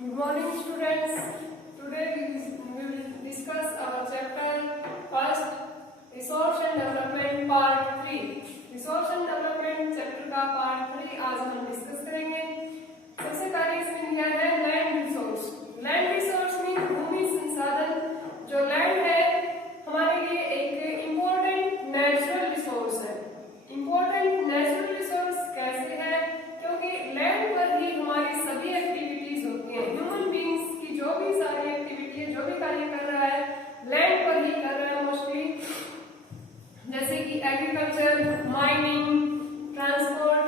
Good morning, students. Today we will discuss our chapter first, Resource and Development Part 3. Resource and Development chapter का part 3 आज हम discuss करेंगे। सबसे पहले इसमें दिया है land resource. Land resource mean भूमि संसाधन। जो लैंड है हमारे लिए एक इम्पोर्टेंट नेचुरल रिसोर्स है। इम्पोर्टेंट नेचुरल रिसोर्स कैसे है? क्योंकि लैंड पर ही हमारी सभी एक्टिविटीज होती हैं। ह्यूमन बीइंग्स की जो भी सारी एक्टिविटी है, जो भी कार्य कर रहा है, लैंड पर ही कर रहा है मोस्टली। जैसे कि agriculture, mining, transport,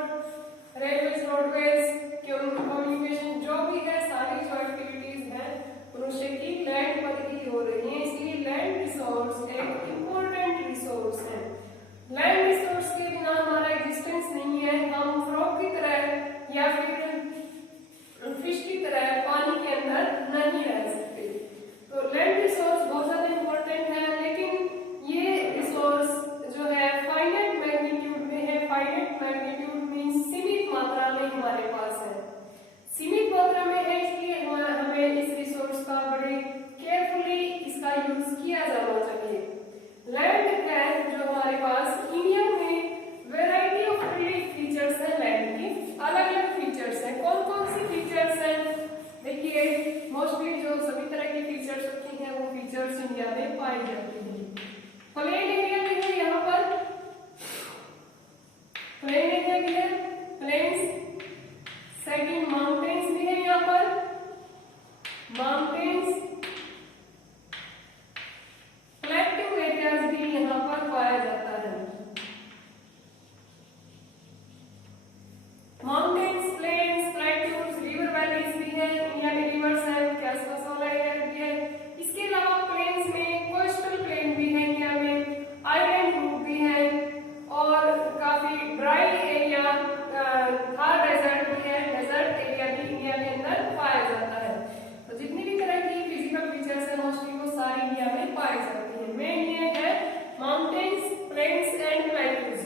railways, roadways, communication, जो भी है सारी जो एक्टिविटीज है मनुष्य की लैंड पर ही हो रही है। इसलिए लैंड रिसोर्स एक इम्पोर्टेंट रिसोर्स है। लैंड रिसोर्स के बिना हमारा एग्जिस्टेंस नहीं है। हम फ्रॉग की तरह या फिर फिश की तरह पानी के अंदर नहीं रह सकते। तो लैंड रिसोर्स बहुत ज्यादा इम्पोर्टेंट है, लेकिन ये रिसोर्स जो है फाइनाइट मैग्नीट्यूड में है। फाइनाइट मैग्नीट्यूड मींस सीमित मात्रा में हमारे पास है। सीमित मात्रा में है, इसलिए हमें इस रिसोर्स का बड़े केयरफुली इसका यूज किया जाना चाहिए। लैंड है जो हमारे पास, इंडिया में वैरायटी ऑफ फीचर्स है। लैंड की अलग अलग फीचर्स हैं। कौन कौन सी फीचर्स हैं? देखिए, मोस्टली जो सभी तरह की फीचर्स होती हैं वो फीचर्स इंडिया में पाई जाती हैं। प्लेन एरिया भी है यहाँ पर, प्लेन एरिया भी है, प्लेन्स। सेकंड माउंटेन्स भी है यहाँ पर, माउंटेन्स। प्लेट्यू एरियाज भी यहाँ पर पाया जाता है। Mountains, plains, plateaus, river valleys भी है। इंडिया में रिवर्स है, कैस्पस वाला एरिया भी है। इसके अलावा प्लेन्स में कोस्टल प्लेन भी है इंडिया में, आइलैंड ग्रुप भी है, और काफी ड्राई एरिया, थार डेजर्ट भी है। डेजर्ट एरिया भी इंडिया के अंदर पाया जाता है। तो जितनी भी तरह की फिजिकल फीचर्स है मोस्टली वो सारी इंडिया में पाई जाती है। मेन ये है माउंटेन्स, प्लेन्स एंड प्लेट्यूज।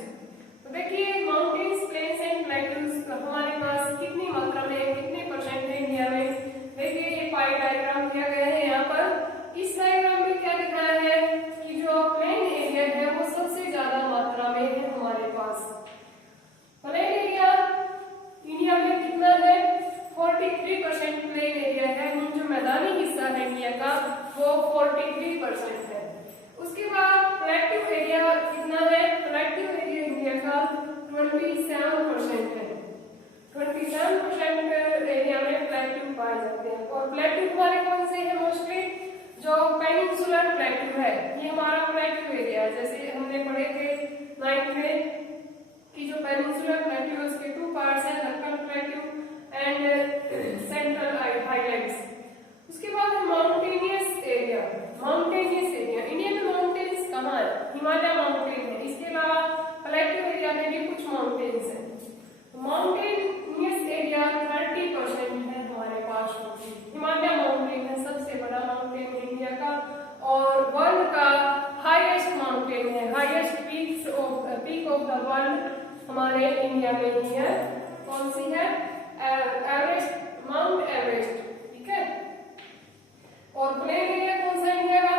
तो देखिए, माउंटेन्स, प्लेन्स एंड प्लेट्यूज हमारे पास कितनी मात्रा में, कितने परसेंट है इंडिया में? देखिए, ये पाई डायग्राम दिया गया है यहाँ पर। इस डायग्राम में क्या दिखाया है कि जो प्लेन एरिया है वो सबसे ज्यादा मात्रा में है हमारे पास। प्लेन एरिया इंडिया में कितना है? 43% प्लेन एरिया है। जो मैदानी हिस्सा है इंडिया का वो 43% है। उसके बाद प्लेट्यू एरिया कितना है? प्लेट्यू एरिया इंडिया का 27% है। 27% एरिया में प्लेट्यू पाए जाते हैं। और प्लेट्यू हमारे कौन से है? मोस्टली जो पेनिनसुलर प्लेट्यू है, ये हमारा प्लेट्यू एरिया है। जैसे हमने पढ़े थे 9th में कि जो पेनिनसुलर प्लेट्यू है उसके 2 पार्ट्स हैं, Deccan plateau and central highlands. उसके बाद mountainous area. Mountainous area India में माउंटेन्स कहाँ है? हिमालय माउंटेन है। इसके अलावा प्लेट्यू एरिया में भी कुछ माउंटेन्स हैं। माउंटेनियस एरिया 30% है हमारे पास। हिमालय माउंटेन है, सबसे बड़ा माउंटेन है इंडिया का, और वर्ल्ड का हाईएस्ट माउंटेन है। Highest peak of the world हमारे इंडिया में ही है। कौन सी है? Everest, mount Everest. ठीक है। और प्लेन एरिया कौन सा इंडिया का?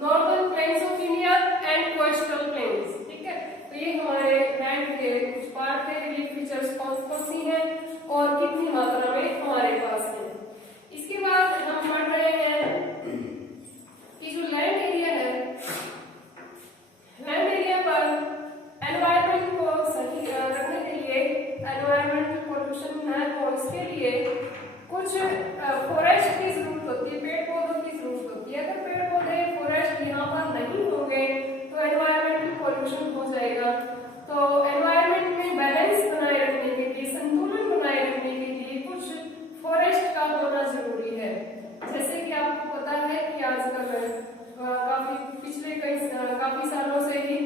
Northern plains of India and coastal planes. ठीक है। तो ये हमारे लैंड के कुछ पार्ट है। ये फीचर्स कौन कौन सी हैं और कितनी मात्रा में हमारे पास है। इसके बाद हम पढ़ रहे हैं कि जो लैंड एरिया है, लैंड एरिया पर एनवायरमेंट को सही रखने के लिए, एनवायरमेंटल पोल्यूशन न हो इसके लिए कुछ फॉरेस्ट की जरूरत होती है, पेड़ पौधों की जरूरत होती है। अगर पेड़ पौधे, फॉरेस्ट यहाँ पर नहीं होंगे तो एनवायरमेंटल पोल्यूशन हो जाएगा। तो एनवायरमेंट में बैलेंस बनाए रखने के लिए, संतुलन बनाए रखने के लिए कुछ फॉरेस्ट का होना जरूरी है। जैसे कि आपको पता है कि आजकल काफी सालों से ही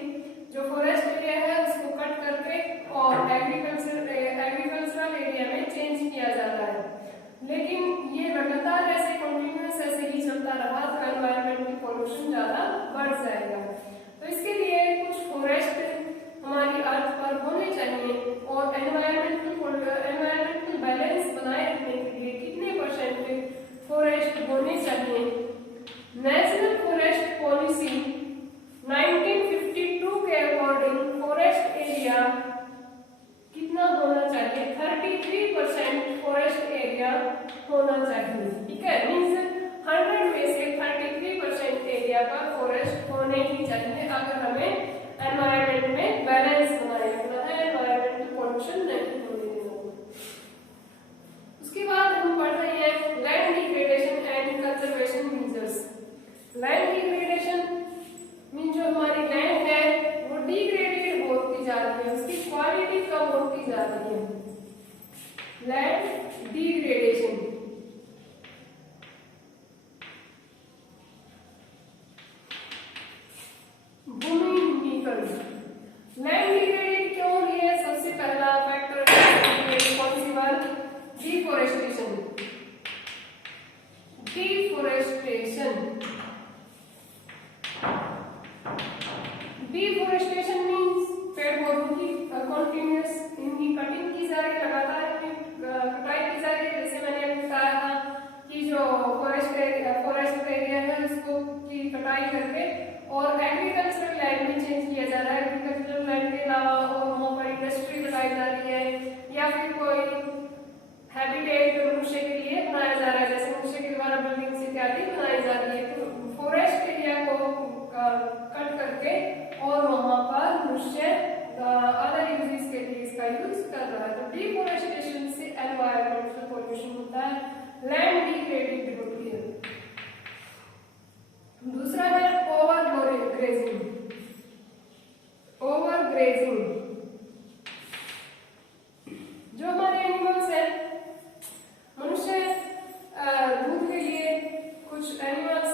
जो फॉरेस्ट एरिया है उसको कट करके और एग्रीकल्चरल एरिया में चेंज किया जाता है। लेकिन ये लगातार ऐसे कंटिन्यूअस ऐसे ही चलता रहा तो एनवायरमेंटल पोल्यूशन ज्यादा बढ़ जाएगा। तो इसके लिए कुछ फॉरेस्ट हमारी अर्थ पर होने चाहिए। और एनवायरमेंटल बैलेंस बनाए रखने के लिए कितने परसेंट होना चाहिए। ठीक है, मीन्स 100 में से 33% एरिया पर फॉरेस्ट होने ही चाहिए अगर हमें एनवायरमेंट में बैलेंस बनाए रखना है, एनवायरमेंटल पोल्यूशन नहीं होने देना। उसके बाद हम पढ़ रहे हैं land degradation and conservation measures. Land degradation mean जो हमारी लैंड है वो डिग्रेडेड होती जा रही है, उसकी क्वालिटी कम होती जा रही है। लैंड डिग्रेडेशन, भूमि निकरण। लैंड डिग्रेडेड क्यों हो रही है? सबसे पहला फैक्टर कौन सी बात? डिफोरेस्टेशन। डिफोरेस्टेशन, डिफोरेस्टेशन मीन्स पेड़ पौधों की कंटिन्यूअस इनकी कटिंग की जा रही है, लगातार कटाई की जा रही है। जैसे मैंने अभी बताया था कि जो फॉरेस्ट एरिया है उसको की कटाई करके और एग्रीकल्चरल लैंड में चेंज किया जा रहा है। एग्रीकल्चरल लैंड के अलावा और वहाँ पर इंडस्ट्री बनाई जा रही है या फिर कोई हैबिटेट मनुष्य के लिए बनाया जा रहा है, जैसे मनुष्य के द्वारा बिल्डिंग्स इत्यादि बनाई जा रही है। तो फॉरेस्ट एरिया को कट करके और वहां पर मनुष्य अदर यूजेस के लिए इसका यूज कर रहा है। तो डिफोरेस्टेशन से एनवायरमेंटल पोल्यूशन होता है, लैंड डिग्रेडेड होती है। दूसरा है ओवर ग्रेजिंग। ओवर ग्रेजिंग, जो हमारे एनिमल्स है, मनुष्य दूध के लिए कुछ एनिमल्स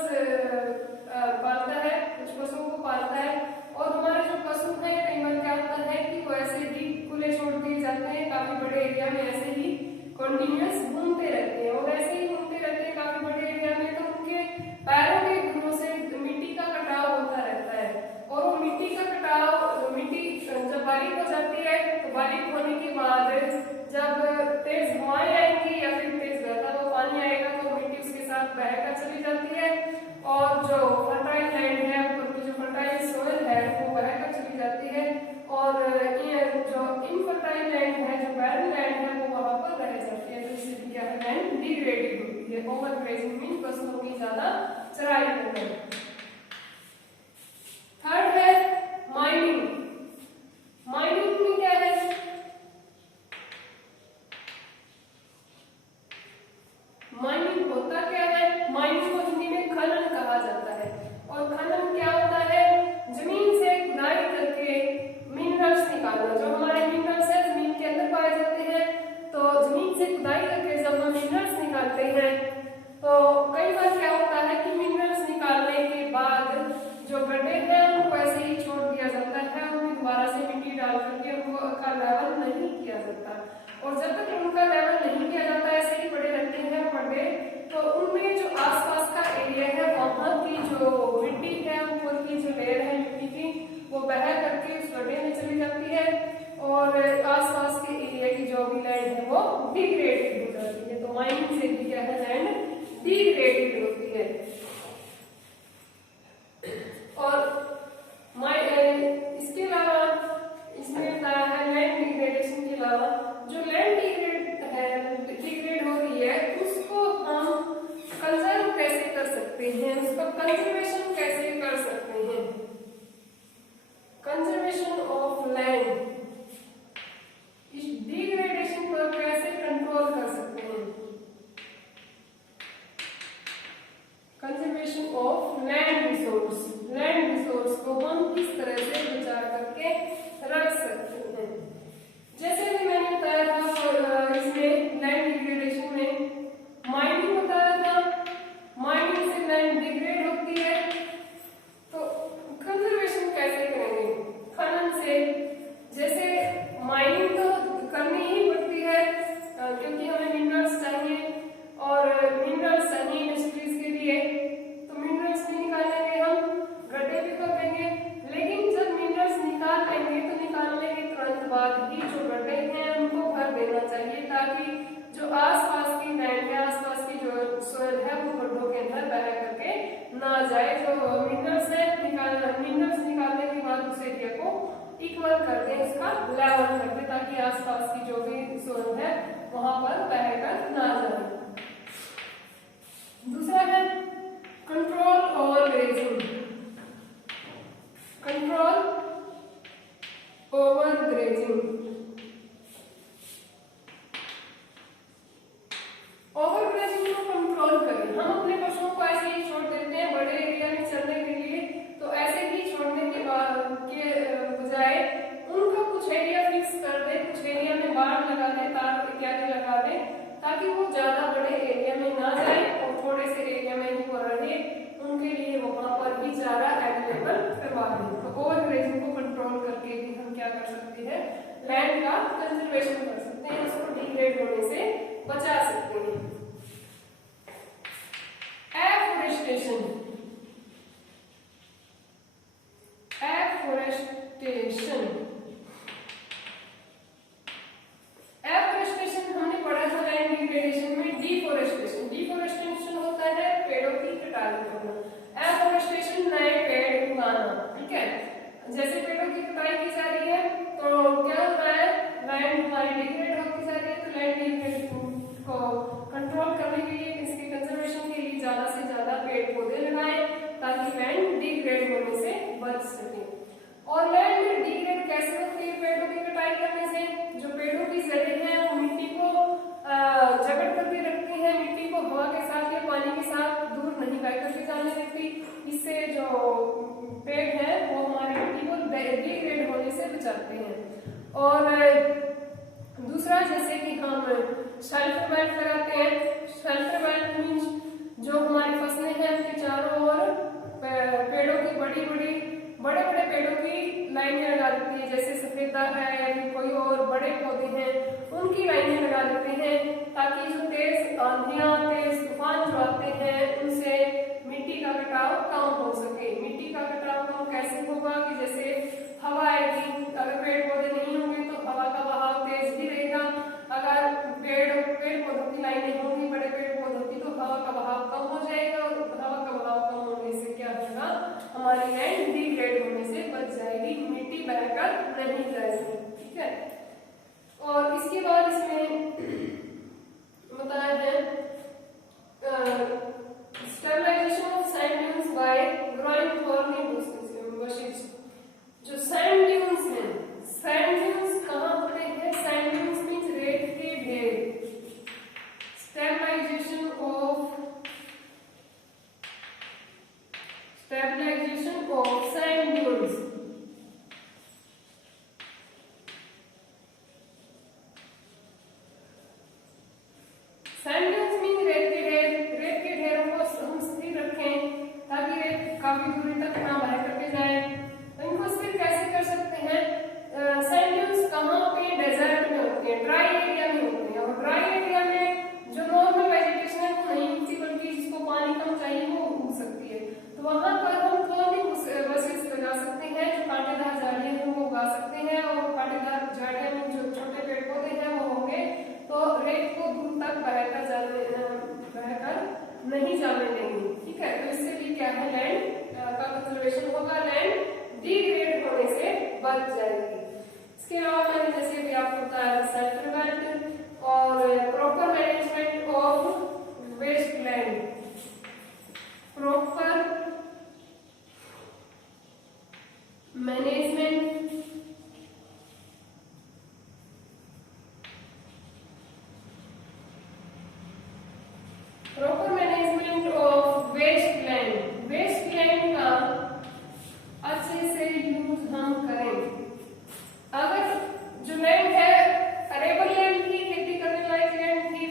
पालता है, कुछ पशुओं को पालता है और हमारे जो पशु हैं कई बार क्या होता है कि वो ऐसे ही खुले छोड़ दिए जाते हैं, काफी बड़े एरिया में ऐसे ही कंटिन्यूअस घूमते रहते हैं और ऐसे ही घूमते रहते हैं काफी बड़े एरिया में। तो उनके पैरों के घुटनों से मिट्टी का कटाव होता रहता है और वो मिट्टी का कटाव, मिट्टी जब बारीक हो जाती है तो बारीक होने के बाद जब तेज हवाएं आएंगी या फिर तेज बहता हुआ पानी आएगा तो मिट्टी उसके साथ बहकर चली जाती है और जो फर्टाइल लैंड है, ऊपर की जो फर्टाइल सॉइल है वो बहकर चली जाती है और ये जो इनफर्टाइल लैंड है, जो बैरन लैंड है वो वहां पर रह जाती है। तो इससे क्या है, लैंड डिग्रेडेड होती है। ओवर ग्रेजिंग मीन पशुओं की ज्यादा चराई करना। थर्ड है माइनिंग। माइनिंग में क्या है? माइनिंग होता क्या है? माइनिंग को हिंदी में खनन कहा जाता है और खनन क्या होता है? जमीन से खुदाई करके मिनरल्स निकालना। जो हमारे मिनरल्स है जमीन के अंदर पाए जाते हैं, तो जमीन से खुदाई करके जब हम मिनरल्स निकालते हैं तो कई बार क्या होता है कि मिनरल्स निकालने के बाद जो गड्ढे हैं उनको ऐसे ही छोड़ दिया जाता है, उनमें दोबारा से मिट्टी डाल करके उनको का लेवल नहीं किया जाता और जब तक उनका लेवल नहीं किया जाता ऐसे ही पड़े रहते हैं गड्ढे, तो उनमें जो आसपास का एरिया है वहां की जो मिट्टी है, ऊपर की जो लेयर है मिट्टी की, वो बह करके उस गड्ढे में चली जाती है और आसपास के एरिया की जो भी लैंड है वो डिग्रेडेड हो जाती है। तो माइनिंग से भी क्या है, लैंड डिग्रेडेड होती है। और इसके अलावा इसमें बताया है लैंड डिग्रेडेशन के अलावा जो लैंड डिग्रेड हो रही है उसको हम कंजर्व कैसे कर सकते हैं, उसका कंजर्वेशन कैसे कर सकते हैं। कंजर्वेशन ऑफ लैंड, इस डिग्रेडेशन पर कैसे कंट्रोल कर सकते हैं। Conservation of land resource, land resource को हम किस तरह से बचा करके रख सकते हैं। जैसे भी मैंने बताया था इसमें लैंड डिग्रेडेशन में माइनिंग बताया था, माइनिंग से लैंड डिग्रेड होती है, तो कंजर्वेशन कैसे करेंगे? खनन से। जैसे माइनिंग तो करनी ही पड़ती है क्योंकि हमें मिनरल्स चाहिए और मिनरल्स चाहिए इंडस्ट्रीज के लिए, तो मिनरल्स नहीं निकालेंगे हम गड्ढे भी कर देंगे, लेकिन जब मिनरल्स निकाल लेंगे तो निकालने के तुरंत बाद ही जो गड्ढे हैं उनको भर देना चाहिए ताकि जो आसपास की लैंड है, आसपास की जो सोइल है वो गड्ढों के अंदर बह करके ना जाए। जो मिनरल्स है मिनरल्स निकालने के बाद उस एरिया को इक्वल कर दें, उसका लेवल कर दें ताकि आसपास की जो भी सोइल है वहां पर बहकर ना जाए। ताकि वो ज्यादा बड़े एरिया में ना जाए और थोड़े से एरिया में ही वो रहे, उनके लिए वहां पर भी चारा अवेलेबल करवा दें। तो ओवर ग्रेजिंग को कंट्रोल करके भी हम क्या कर सकते हैं, लैंड का कंजर्वेशन कर सकते हैं, उसको डिग्रेड होने से बचा सकते हैं। एफोरेस्टेशन, एफोरेस्टेशन एफोरेस्टेशन हमने पढ़ा था लैंड डिग्रेडेशन में। डिफोरेस्टेशन, डिफोरेस्टेशन होता है पेड़ों की कटाई करना, एफोरेस्टेशन नए पेड़ उगाना, ठीक है। जैसे पेड़ों की कटाई की जा रही है तो क्या होता है, लैंड हमारी डिग्रेड होती जा रही है, तो लैंड डिग्रेड को कंट्रोल करने के लिए, इसके कंजर्वेशन के लिए ज्यादा से ज्यादा पेड़ पौधे लगाएं ताकि लैंड डिग्रेड होने से बच सके। और लैंड डिग्रेड कैसे होती है पेड़ों की कटाई करने से, जो पेड़ों की जड़ें हैं वो मिट्टी को जकड़ करके रखती हैं, मिट्टी को हवा के साथ या पानी के साथ दूर नहीं बह करके जाने देती, इससे जो पेड़ है वो हमारी मिट्टी को डिग्रेड होने से बचाते हैं। और दूसरा, जैसे कि हम शेल्टर बेल्ट लगाते हैं, शेल्टर बेल्ट मीन्स जो हमारी फसलें हैं उनके चारों ओर पेड़ों की बड़े बड़े पेड़ों की लाइनें लगा देती है, जैसे सफेदा है या फिर कोई और बड़े पौधे हैं उनकी लाइनें लगा देते हैं, ताकि जो तेज आंधियां, तेज तूफान जो आते हैं उनसे मिट्टी का कटाव कम हो सके। मिट्टी का कटाव कम कैसे होगा कि जैसे हवा आएगी, अगर पेड़ पौधे नहीं होंगे तो हवा का बहाव तेज भी रहेगा, अगर पेड़ पौधों की लाइनें होंगी, बड़े पेड़ पौधों की, तो हवा का बहाव कम हो जाएगा, और हवा का बहाव कम होने से क्या होगा, हमारी लैंड डिग्रेड होने से बच जाएगी, मिट्टी बहकर नहीं जाएगी, ठीक है। और इसके बाद इसमें बताया है stabilization of sand dunes by growing thorny bushes. जो सैंड ड्यून्स हैं, सैंड ड्यून्स कहाँ होते हैं, सैंड ड्यून्स मींस रेत के ढेर। Stabilization of sand dunes, sand dunes mean रेत के ढेर। रेत के ढेरों को हम स्थिर रखें ताकि रेत काफी दूरी तक ना बह करके जाए। तो इनको स्थिर कैसे कर सकते हैं, सैंड ड्यून्स कहाँ पे, डेजर्ट में होते हैं, ड्राई एरिया में होते हैं, और ड्राई एरिया में जो नॉर्मल वेजिटेशन है वो नहीं उगती, बल्कि जिसको पानी कम चाहिए वो उग सकती है। तो वहां पर हम थॉर्नी बुशेस लगा सकते हैं, जो कांटेदार झाड़ियां हैं वो उगा सकते हैं, और कांटेदार झाड़ियां में जो छोटे पेड़ पौधे हैं वो होंगे तो रेत को दूर तक बहकर नहीं जाने देंगे, ठीक है। तो इससे भी क्या है, लैंड का कंजर्वेशन होगा, लैंड डिग्रेड होने से बच जाएगी। इसके अलावा मैंने जैसे भी आपको बताया शेल्टर बेल्ट और proper management of waste land, proper management of waste land. Waste land का अच्छे से यूज हम करें। अगर जो लैंड है अरेबल लैंड थी, खेती करने लायक लैंड थी,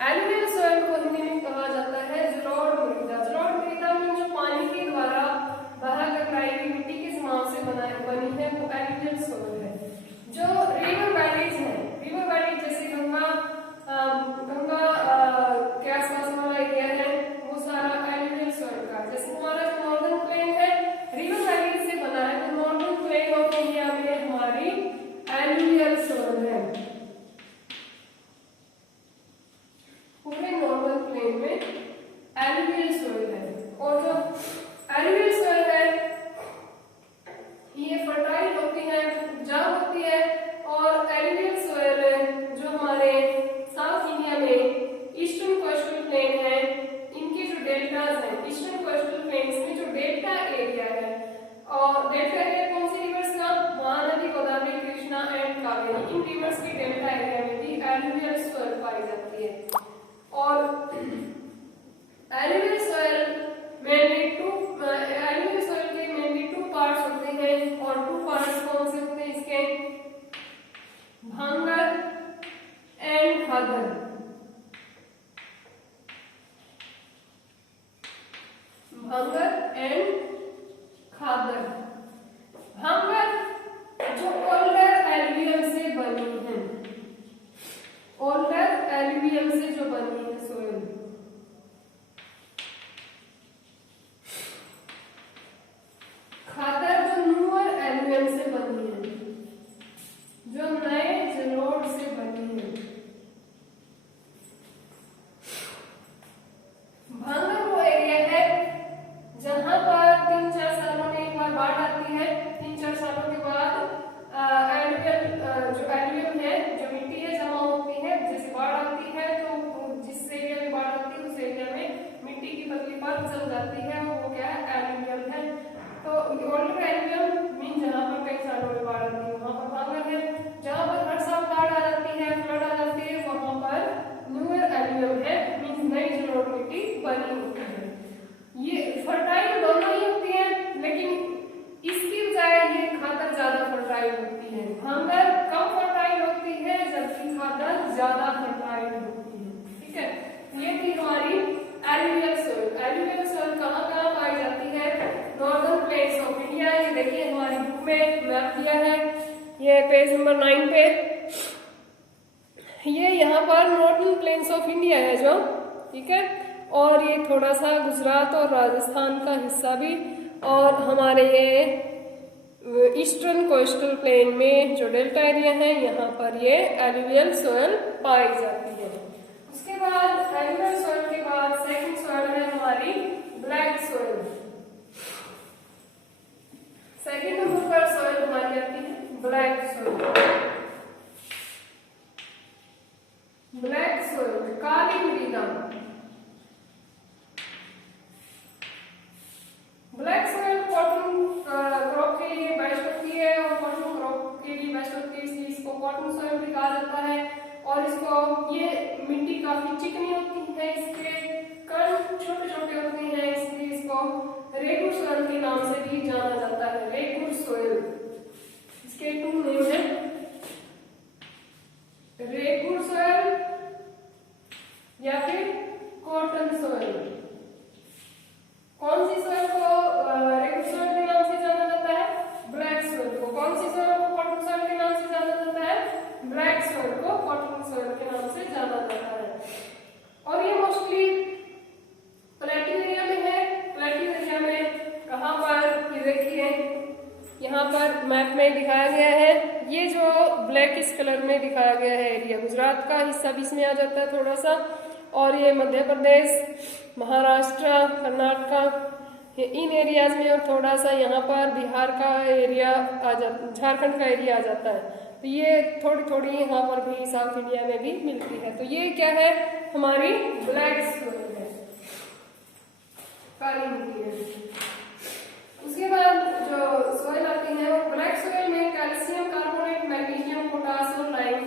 एलुवियल सॉइल को हिंदी में कहा जाता है जलोढ़ मृदा। जलोढ़ मृदा में जो पानी के द्वारा बहा कर लाई हुई मिट्टी के जमाव से बनी है वो एलुवियल सॉइल है। जो रिवर वैलीज है, रिवर वैली जैसे गंगा के आसपास वाला एरिया है वो सारा एलुवियल सॉइल का। जैसे हमारा जो नॉर्दर्न प्लेन है रिवर वैली से बना है, तो नॉर्दर्न प्लेन ऑफ इंडिया में हमारी एलुवियल सॉइल है। पूरे नॉर्दर्न प्लेन में एलुवियल सॉइल है। और जो एलुवियल सॉइल है ये फर्टाइल होती है, उपजाऊ होती है। और एलुवियल सॉइल जो हमारे साउथ इंडिया में ईस्टर्न कोस्टल प्लेन है, इनके जो डेल्टाज हैं, ईस्टर्न कोस्टल प्लेन्स में जो डेल्टा एरिया है, और डेल्टा एरिया कौन से रिवर्स का? Mahanadi, Godavari, Krishna and Kaveri. In reverse के डेल्टा एरिया में भी एलुवियल सॉइल पाई जाती है। और एलुवियल सॉइल के मेनली टू पार्ट्स होते हैं। और टू पार्ट्स कौन से होते हैं इसके? भांगर एंड खादर। भांगर एंड खादर। भांगर जो ओल्डर एलुवियल से बनी है, ओल्डर एलुवियल से जो बनी है सोइल। खादर जो न्यूअर एलुवियल से बनी है, जो नए जलोढ़ से बनी है। भांगर वो एरिया है जहां पर 3-4 सालों में एक बार बाढ़ आती है। 3-4 सालों के बाद जो एलुवियल है, जो मिट्टी है, जमा होती है। जैसे बाढ़ आती है तो जिस एरिया में बाढ़ आती है उस एरिया में मिट्टी की पतली परत जम जाती है, वो क्या है? एलुवियल है। तो ओल्डर एलुवियल मीन जहां पर कई सालों में बाढ़ आती है वहां पर भांगर है। जहां पर हर साल बाढ़ आ जाती है, फ्लड आ जाती है, वहां पर न्यूअर एलुवियल है, मीन नई जलोढ़ मिट्टी बनी होती है। ये फर्टाइल दोनों ही होती है, लेकिन इसकी बजाय ये खादर ज्यादा फर्टाइल होती है। भांगर कम फर्टाइल होती है जबकि खादर ज्यादा फर्टाइल होती है। ठीक है, ये थी हमारी एलुवियल सॉइल। एलुवियल सॉइल कहाँ कहाँ पाई जाती है? Northern plains of India. ये देखिए हमारी बुक में मैप दिया है, ये पेज नंबर 9 पे। ये यहाँ पर नॉर्दर्न प्लेन्स ऑफ इंडिया है जो, ठीक है। और ये थोड़ा सा गुजरात और राजस्थान का हिस्सा भी, और हमारे ये ईस्टर्न कोस्टल प्लेन में जो डेल्टा एरिया है यहाँ पर ये एलुवियल सॉइल पाई जाती है। उसके बाद एलुवियल सॉइल के बाद सेकंड सॉइल है हमारी ब्लैक सॉइल। सेकंड नंबर पर सॉइल हमारी आती है ब्लैक सॉइल। ब्लैक सॉइल, काली मृदा। ब्लैक सॉइल कॉटन क्रॉप के लिए बेस्ट होती है, और कॉटन क्रॉप के लिए बेस्ट होती है, इसलिए इसको कॉटन सॉइल भी कहा जाता है। और इसको, ये मिट्टी काफी चिकनी होती है, इसके कण छोटे छोटे होते हैं, इसलिए इसको रेगुर सॉइल के नाम से भी जाना जाता है। रेगुर सॉइल, इसके 2 नेम है, रेगुर सॉइल या फिर कॉटन सॉइल। कौन सी सॉइल को रेगुर सॉइल के नाम से जाना जाता है? ब्लैक सॉइल को। कौन सी सॉइल को कॉटन सॉइल के नाम से जाना जाता है? ब्लैक सॉइल को कॉटन सॉइल के नाम से जाना जाता है। और ये मोस्टली प्लेट्यू एरिया में है। प्लेट्यू एरिया में कहाँ पर? ये देखिए यहाँ पर मैप में दिखाया गया है। ये जो ब्लैकिश कलर में दिखाया गया है एरिया, गुजरात का हिस्सा भी इसमें आ जाता है थोड़ा सा। और ये मध्य प्रदेश, महाराष्ट्र, कर्नाटका, इन एरियाज में, और थोड़ा सा यहाँ पर बिहार का एरिया आ जाता, झारखंड का एरिया आ जाता है। तो ये थोड़ी थोड़ी यहाँ पर भी साउथ इंडिया में भी मिलती है। तो ये क्या है? हमारी ब्लैक सॉइल है, काली मिट्टी है। उसके बाद जो सॉइल आती है वो ब्लैक सॉइल में कैल्शियम कार्बोनेट, मैग्नीशियम, पोटास और लाइम